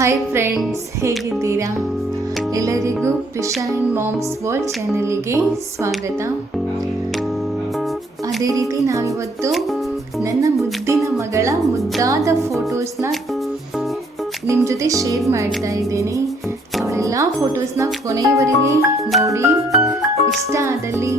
Hi friends ಹೇಗಿದ್ದೀರಾ? ಎಲ್ಲರಿಗೂ Krishan moms world ಚಾನಲಿಗೆ ಸ್ವಾಗತ. ಅದೇ ರೀತಿ ನಾವಿವತ್ತು ನನ್ನ ಮುದ್ದಿನ ಮಗಳ ಮುದ್ದಾದ ಫೋಟೋಸ್ನ ನಿಮ್ಮ ಜೊತೆ ಶೇರ್ ಮಾಡ್ತಾ ಇದ್ದೇನೆ. ಅವಳೆಲ್ಲ ಫೋಟೋಸ್ನ ಕೊನೆಯವರೆಗೆ ನೋಡಿ. ಇಷ್ಟ ಆದಲ್ಲಿ